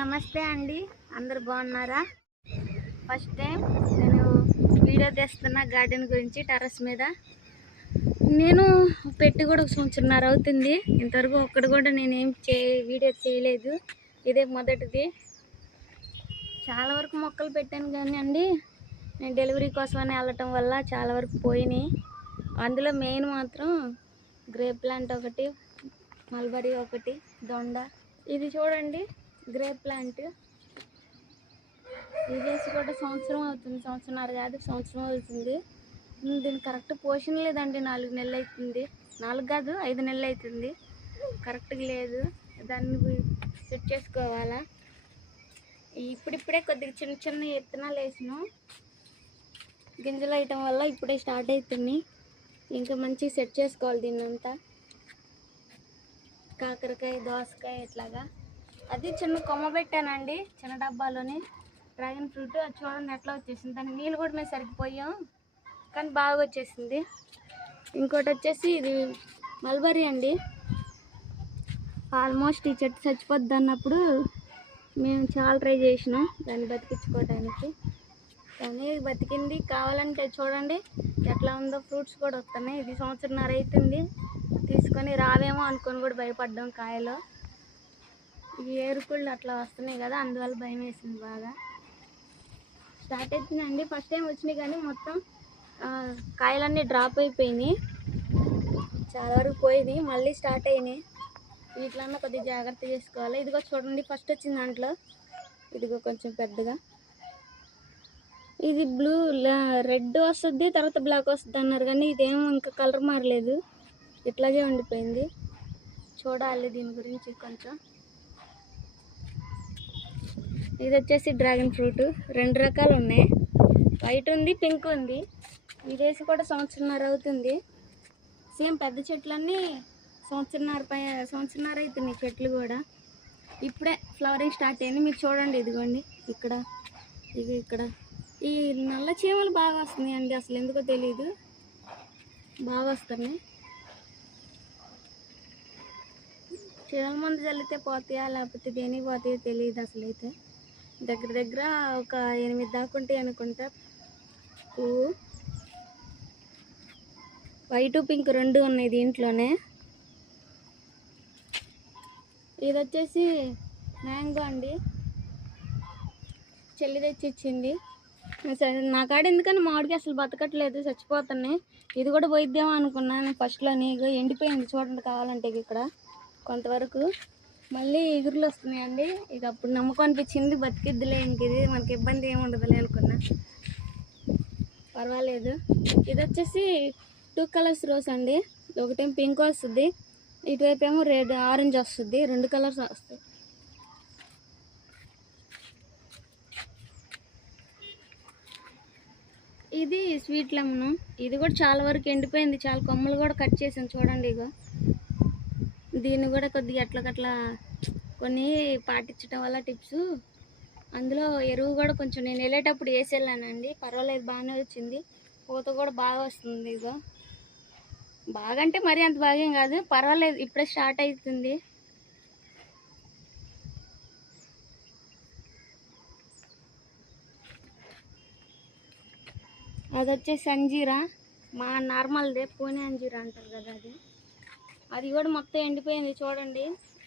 నమస్తే అండి, అందరు బాగున్నారా? ఫస్ట్ టైం నేను వీడియో తెస్తున్నా గార్డెన్ గురించి. టెర్రస్ మీద నేను పెట్టి కూడా 1 సంవత్సరంన్నర అవుతుంది. ఇంతవరకు ఒక్కటి కూడా నేనేం వీడియో చేయలేదు. ఇదే మొదటిది. చాలా వరకు మొక్కలు పెట్టాను కానీ అండి, నేను డెలివరీ కోసమని వెళ్ళటం వల్ల చాలా వరకు పోయినాయి. అందులో మెయిన్ మాత్రం గ్రేప్ ప్లాంట్ ఒకటి, మల్బరీ ఒకటి, దొండ. ఇది చూడండి, గ్రేప్ ప్లాంట్. ఇదేసి కూడా సంవత్సరం అవుతుంది, సంవత్సరంన్నర కాదు, సంవత్సరం అవుతుంది. దీనికి కరెక్ట్ పోషణ లేదండి. 4 నెలలు అవుతుంది, 4 కాదు 5 నెలలు అవుతుంది. కరెక్ట్గా లేదు. దాన్ని సెట్ చేసుకోవాలా. ఇప్పుడిప్పుడే కొద్దిగా చిన్న చిన్న విత్తనాలు వేసినాం. గింజలు వేయటం వల్ల ఇప్పుడే స్టార్ట్ అవుతుంది. ఇంకా మంచిగా సెట్ చేసుకోవాలి దీన్నంతా. కాకరకాయ, దోసకాయ ఇట్లాగా. అది చిన్న కొమ్మ పెట్టానండి, చిన్న డబ్బాలోని డ్రాగన్ ఫ్రూట్. అది చూడండి ఎట్లా వచ్చేసింది. దానికి నీళ్ళు కూడా మేము సరిపోయాం, కానీ బాగా వచ్చేసింది. ఇంకోటి వచ్చేసి ఇది మల్బరీ అండి. ఆల్మోస్ట్ ఈ చెట్టు చచ్చిపోద్ది అన్నప్పుడు మేము చాలా ట్రై చేసినాం దాన్ని బతికించుకోవడానికి, కానీ బతికింది. కావాలంటే చూడండి ఎట్లా ఉందో. ఫ్రూట్స్ కూడా వస్తున్నాయి. ఇది సంవత్సరంన్నర అవుతుంది తీసుకొని. రావేమో అనుకొని కూడా భయపడ్డాం కాయలు. ఈ ఏరుకుళ్ళు అట్లా వస్తున్నాయి కదా, అందువల్ల భయం వేసింది. బాగా స్టార్ట్ అవుతుందండి. ఫస్ట్ టైం వచ్చినాయి కానీ మొత్తం కాయలన్నీ డ్రాప్ అయిపోయినాయి. చాలా వరకు పోయినాయి, మళ్ళీ స్టార్ట్ అయినాయి. వీటిలన్నా కొద్దిగా జాగ్రత్త చేసుకోవాలి. ఇదిగో చూడండి, ఫస్ట్ వచ్చింది దాంట్లో. ఇదిగో కొంచెం పెద్దగా. ఇది బ్లూ రెడ్ వస్తుంది, తర్వాత బ్లాక్ వస్తుంది అన్నారు, కానీ ఇదేమో ఇంకా కలర్ మారలేదు, ఇట్లాగే ఉండిపోయింది. చూడాలి దీని గురించి కొంచెం. ఇది వచ్చేసి డ్రాగన్ ఫ్రూట్. 2 రకాలు ఉన్నాయి, వైట్ ఉంది, పింక్ ఉంది. ఇదేసి కూడా సంవత్సరంన్నర అవుతుంది. సేమ్ పెద్ద చెట్లన్నీ సంవత్సరంన్నర అవుతున్నాయి. చెట్లు కూడా ఇప్పుడే ఫ్లవరింగ్ స్టార్ట్ అయింది. మీరు చూడండి, ఇదిగోండి ఇక్కడ, ఇది ఇక్కడ. ఈ నల్ల చీమలు బాగా వస్తున్నాయి అండి, అసలు ఎందుకో తెలీదు, బాగా వస్తున్నాయి. చీమల మందు చల్లితే పోతాయా లేకపోతే దేనికి పోతాయో తెలియదు అసలు. అయితే దగ్గర దగ్గర ఒక 8 దాకా ఉంటాయి అనుకుంటా పువ్వు. వైట్ పింక్ 2 ఉన్నాయి దీంట్లోనే. ఇది వచ్చేసి మ్యాంగో అండి, చెల్లి తెచ్చి ఇచ్చింది. నా కాడ ఎందుకని మామిడికి అసలు బతకట్లేదు, చచ్చిపోతున్నాయి. ఇది కూడా పోయిద్దామో అనుకున్నాను ఫస్ట్లో. నీకు ఎండిపోయింది చూడండి, కావాలంటే ఇక్కడ కొంతవరకు. మళ్ళీ ఎగురులు వస్తున్నాయండి. ఇక అప్పుడు నమ్మకం అనిపించింది, బతికిద్దులే, ఇంక ఇది మనకి ఇబ్బంది ఏమి ఉండదులే అనుకున్నా. పర్వాలేదు. ఇది వచ్చేసి 2 కలర్స్ రోజ్ అండి. ఒకటేమో పింక్ వస్తుంది, ఇటువైపు ఏమో రెడ్ ఆరెంజ్ వస్తుంది. 2 కలర్స్ వస్తాయి. ఇది స్వీట్ లెమన్. ఇది కూడా చాలా వరకు ఎండిపోయింది, చాలా కొమ్మలు కూడా కట్ చేసాను చూడండి. ఇగో దీన్ని కూడా కొద్దిగా ఎట్లకట్లా కొన్ని పాటించడం వల్ల టిప్స్. అందులో ఎరువు కూడా కొంచెం నేను వెళ్ళేటప్పుడు వేసి వెళ్ళానండి, పర్వాలేదు, బాగానే వచ్చింది. పూత కూడా బాగా వస్తుంది. ఇగో బాగా అంటే మరీ అంత బాగా ఏం కాదు, పర్వాలేదు, ఇప్పుడే స్టార్ట్ అవుతుంది. అది వచ్చేసి అంజీరా, మా నార్మల్దే, పూణే అంజీరా అంటారు కదా అది. అది కూడా మొత్తం ఎండిపోయింది చూడండి.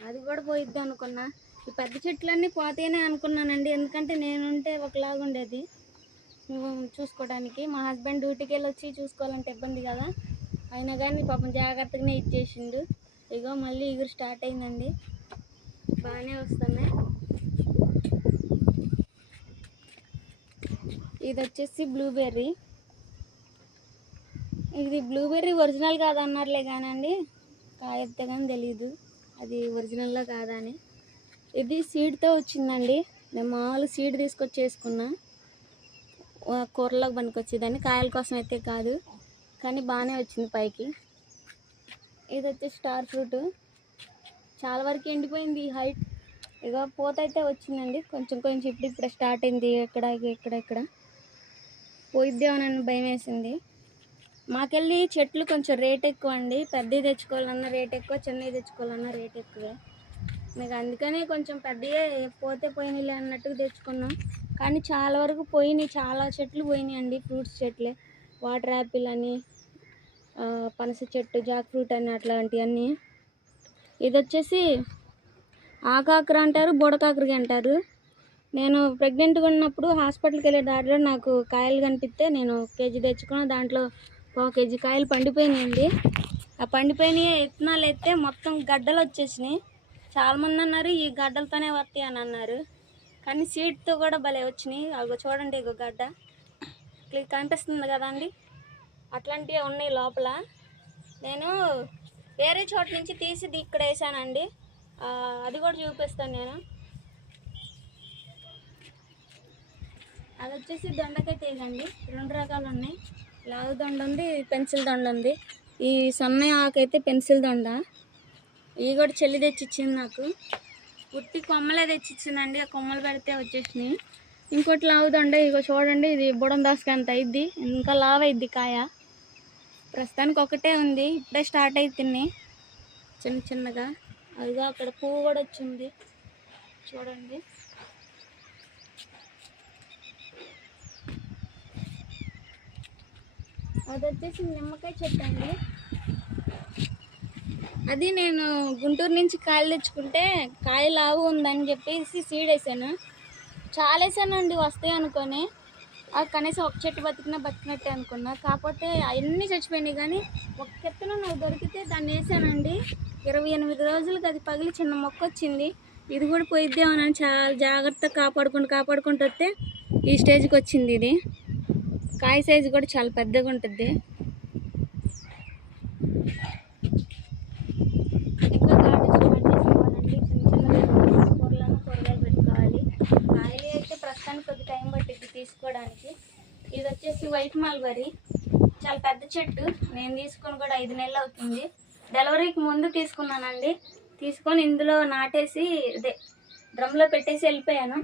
అది కూడా పోయిద్ది అనుకున్నా. ఈ పెద్ద చెట్లన్నీ పోతేనే అనుకున్నానండి, ఎందుకంటే నేనుంటే ఒకలాగా ఉండేది చూసుకోవడానికి. మా హస్బెండ్ డ్యూటీకి వెళ్ళి వచ్చి చూసుకోవాలంటే ఇబ్బంది కదా. అయినా కానీ పాపం జాగ్రత్తగానే ఇచ్చేసిండు. ఇగో మళ్ళీ ఎగురు స్టార్ట్ అయిందండి, బాగానే వస్తున్నాయి. ఇది వచ్చేసి బ్లూబెర్రీ. ఇది బ్లూబెర్రీ ఒరిజినల్ కాదన్నారులే కానండి, కాయెత్తే కానీ తెలీదు అది ఒరిజినల్లా కాదా అని. ఇది సీడ్తో వచ్చిందండి. నేను మామూలు సీడ్ తీసుకొచ్చి వేసుకున్నా, కూరలోకి పనికొచ్చేదాన్ని, కాయల కోసం అయితే కాదు. కానీ బాగానే వచ్చింది పైకి. ఇది వచ్చి స్టార్ ఫ్రూట్. చాలా వరకు ఎండిపోయింది హైట్. ఇక పూత అయితే వచ్చిందండి కొంచెం కొంచెం, ఇప్పుడే స్టార్ట్ అయింది. ఎక్కడ పోయిద్దేమోనని భయం వేసింది. మాకెళ్ళి చెట్లు కొంచెం రేట్ ఎక్కువ అండి. పెద్దవి తెచ్చుకోవాలన్నా రేట్ ఎక్కువ, చిన్నవి తెచ్చుకోవాలన్నా రేట్ ఎక్కువే. మీకు అందుకనే కొంచెం పెద్దగా పోతే పోయినాయి అన్నట్టుగా తెచ్చుకున్నాం. కానీ చాలా వరకు పోయినాయి, చాలా చెట్లు పోయినాయి అండి. ఫ్రూట్స్ చెట్లే, వాటర్ యాపిల్ అని, పనస చెట్టు, జాక్ ఫ్రూట్ అని అట్లాంటివన్నీ. ఇది వచ్చేసి ఆకాకర అంటారు, బుడకాకరగా అంటారు. నేను ప్రెగ్నెంట్గా ఉన్నప్పుడు హాస్పిటల్కి వెళ్ళే దారిలో నాకు కాయలు కనిపిస్తే నేను 1 కేజీ తెచ్చుకున్న. దాంట్లో 1 కేజీ కాయలు పండిపోయినాయండి. ఆ పండిపోయిన విత్తనాలు ఎత్తే మొత్తం గడ్డలు వచ్చేసినాయి. చాలామంది అన్నారు ఈ గడ్డలతోనే వస్తాయి అని అన్నారు, కానీ సీడ్తో కూడా భలే వచ్చినాయి. అగో చూడండి, ఇగో గడ్డ కనిపిస్తుంది కదండి, అట్లాంటివి ఉన్నాయి లోపల. నేను వేరే చోట నుంచి తీసి ఇక్కడ వేసానండి, అది కూడా చూపిస్తాను నేను. అది వచ్చేసి దొండకాయ తీగండి, 2 రకాలు ఉన్నాయి. లావు దొండ ఉంది, పెన్సిల్ దొండ ఉంది. ఈ సన్న ఆకు అయితే పెన్సిల్ దొండ. ఇవి కూడా చెల్లి తెచ్చిచ్చింది నాకు. పుట్టి కొమ్మలే తెచ్చిచ్చిందండి, ఆ కొమ్మలు పెడితే వచ్చేసినాయి. ఇంకోటి లావు దొండ, ఇగో చూడండి, ఇది బుడం దాసుకాయ అంత అయిద్ది, ఇంకా లావు అయిద్ది కాయ. ప్రస్తుతానికి ఒకటే ఉంది, ఇప్పుడే స్టార్ట్ అవుతుంది చిన్న చిన్నగా. అదిగో అక్కడ పువ్వు కూడా వచ్చింది చూడండి. అది వచ్చేసి నిమ్మకాయ చెట్టు అండి. అది నేను గుంటూరు నుంచి కాయలు తెచ్చుకుంటే కాయ లావు ఉందని చెప్పేసి సీడ్ వేసాను. చాలా వేసానండి వస్తాయి అనుకొని. అది కనీసం ఒక చెట్టు బతికినట్టే అనుకున్నా. కాకపోతే అవన్నీ చచ్చిపోయినాయి, కానీ ఒక చెట్టును నాకు దొరికితే దాన్ని వేసానండి. 28 రోజులకి అది పగిలి చిన్న మొక్క వచ్చింది. ఇది కూడా పోయిద్దేమోనని చాలా జాగ్రత్తగా కాపాడుకుంటూ వస్తే ఈ స్టేజ్కి వచ్చింది. ఇది కాయ సైజు కూడా చాలా పెద్దగా ఉంటుంది. ఇంకా గార్డెన్ స్టార్ట్ చేసుకోవాలండి. చిన్న కూరగాయలు పెట్టుకోవాలి. కాయలు అయితే ప్రస్తుతానికి కొద్ది టైం పట్టింది తీసుకోవడానికి. ఇది వచ్చేసి వైట్ మల్బరీ, చాలా పెద్ద చెట్టు. నేను తీసుకొని కూడా 5 నెలలు అవుతుంది. డెలివరీకి ముందు తీసుకున్నానండి. తీసుకొని ఇందులో నాటేసి అదే డ్రమ్లో పెట్టేసి వెళ్ళిపోయాను.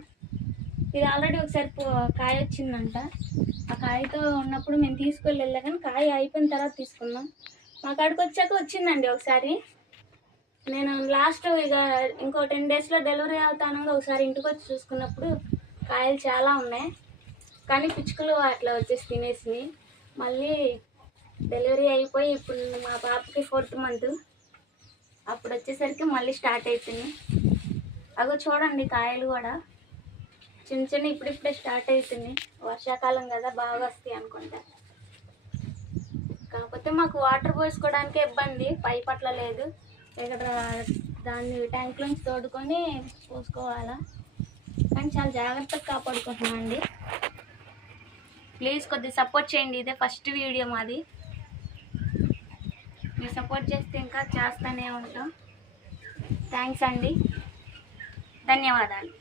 ఇది ఆల్రెడీ ఒకసారి కాయ వచ్చిందంట. ఆ కాయతో ఉన్నప్పుడు మేము తీసుకెళ్ళి కానీ కాయ అయిపోయిన తర్వాత తీసుకున్నాం. మా కాడికి వచ్చాక వచ్చిందండి ఒకసారి. నేను లాస్ట్ ఇక ఇంకో 10 డేస్లో డెలివరీ అవుతానంగా ఒకసారి ఇంటికి వచ్చి చూసుకున్నప్పుడు కాయలు చాలా ఉన్నాయి, కానీ పిచ్చుకలు అట్లా వచ్చేసి తినేసినాయి. మళ్ళీ డెలివరీ అయిపోయి ఇప్పుడు మా పాపకి 4th మంత్, అప్పుడు వచ్చేసరికి మళ్ళీ స్టార్ట్ అవుతుంది. అగో చూడండి కాయలు కూడా చిన్న చిన్న ఇప్పుడిప్పుడే స్టార్ట్ అవుతుంది. వర్షాకాలం కదా, బాగా వస్తాయి అనుకుంటా. కాకపోతే మాకు వాటర్ పోసుకోవడానికి ఇబ్బంది, పైప్ అట్లా లేదు. ఇక్కడ దాన్ని ట్యాంక్లోంచి తోడుకొని పోసుకోవాలా, కానీ చాలా జాగ్రత్తగా కాపాడుకుంటున్నాం అండి. ప్లీజ్ కొద్దిగా సపోర్ట్ చేయండి. ఇదే ఫస్ట్ వీడియో మాది. మీరు సపోర్ట్ చేస్తే ఇంకా చేస్తూనే ఉంటాం. థ్యాంక్స్ అండి, ధన్యవాదాలు.